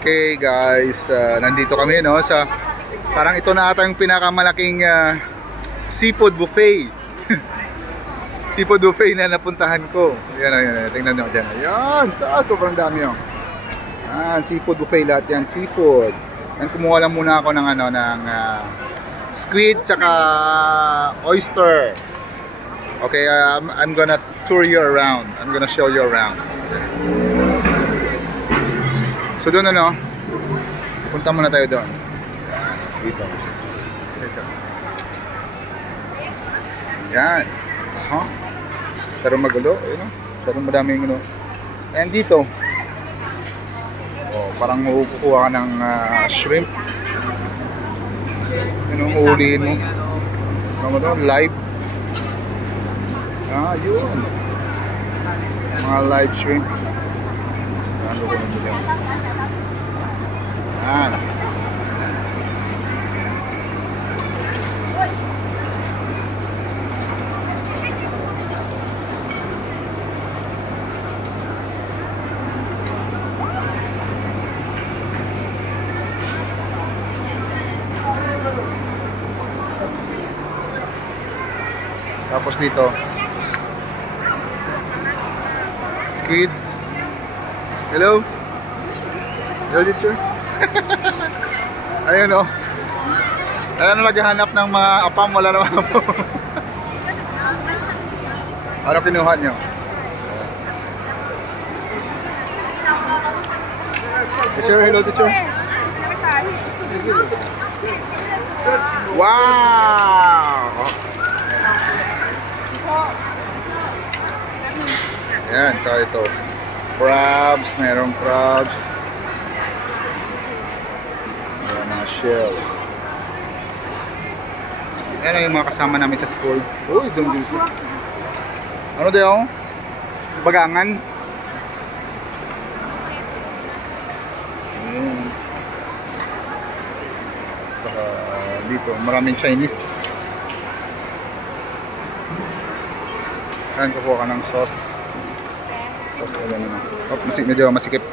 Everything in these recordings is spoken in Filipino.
Okay guys, nandito kami no sa parang ito na ata yung pinakamalaking seafood buffet. Seafood buffet na napuntahan ko. Yan, tingnan nyo dyan. Ayan, sobrang dami oh. Yan, seafood buffet lahat yan, seafood. Yan, kumuha lang muna ako ng squid tsaka oyster. Okay, I'm gonna tour you around. I'm gonna show you around. So doon punta muna tayo doon. Dito. Yan. Sarong magulo. Sarong madaming And dito. Parang makukuha ka ng shrimp. Huhulihin mo. Ano to? Live. Yun. Mga live shrimps. Ano ko nandito yan? Yan. Tapos dito squid. Hello? Hello, teacher? Ayun o. Ayun na naghahanap ng mga apam. Wala naman apam. Ano kinuha nyo? Teacher, hello teacher. Wow! Ayan, tsaka ito. Crabs, merong crabs. Ayan, mga shells. Ayan yung mga kasama namin sa school. Uy, doon din siya. Ano daw? Bagangan? Yes. Saka dito, maraming Chinese. Ayan, kukuha ka ng sauce. Sauce, ayan na. Medyo masikip.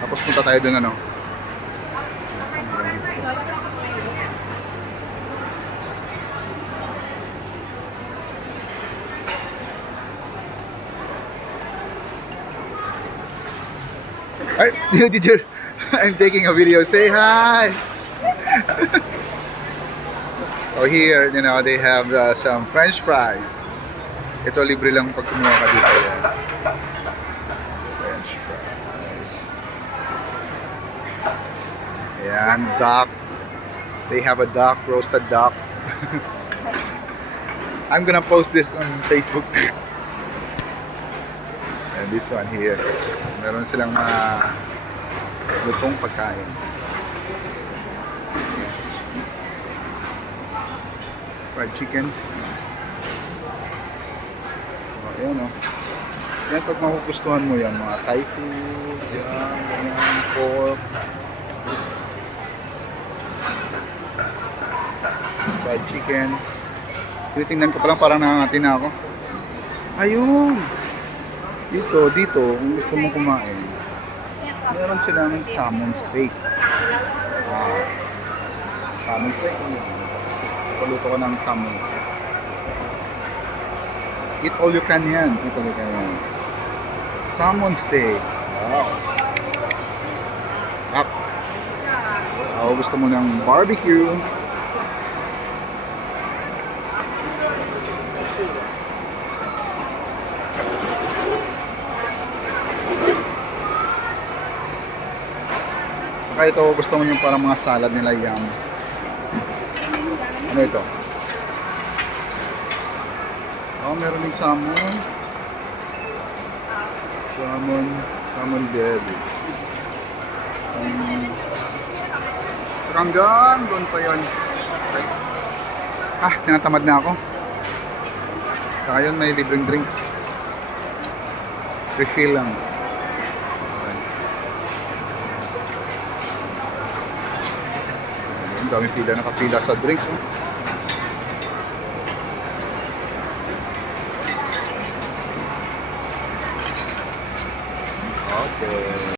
Tapos punta tayo dun Ay, teacher, I'm taking a video. Say hi! So here, they have some French fries. Ito, libre lang pag kumuha ka dito. French fries. Ayan, duck. They have a duck, roasted duck. I'm gonna post this on Facebook. And this one here. Meron silang mga lutong pagkain. Fried chicken. So, ayan Yan, pag makugustuhan mo yan, mga Thai food, yan, pork, fried chicken. Tinitingnan ko pa lang, parang nangangati na ako. Ayun! Dito, kung gusto mong kumain, meron silang salmon steak. Salmon steak. Paluto ko ng salmon. Eat all you can yan. Salmon steak. Wow. Gusto mo ng barbecue. Saka ito, gusto mo yung parang mga salad nila yam. Ano ito? Meron din salmon. Salmon belly. Saka hanggang doon pa yun. Tinatamad na ako. Saka yun, may libreng drinks. Refill lang. Ang daming pila, nakapila sa drinks. Oh. Okay.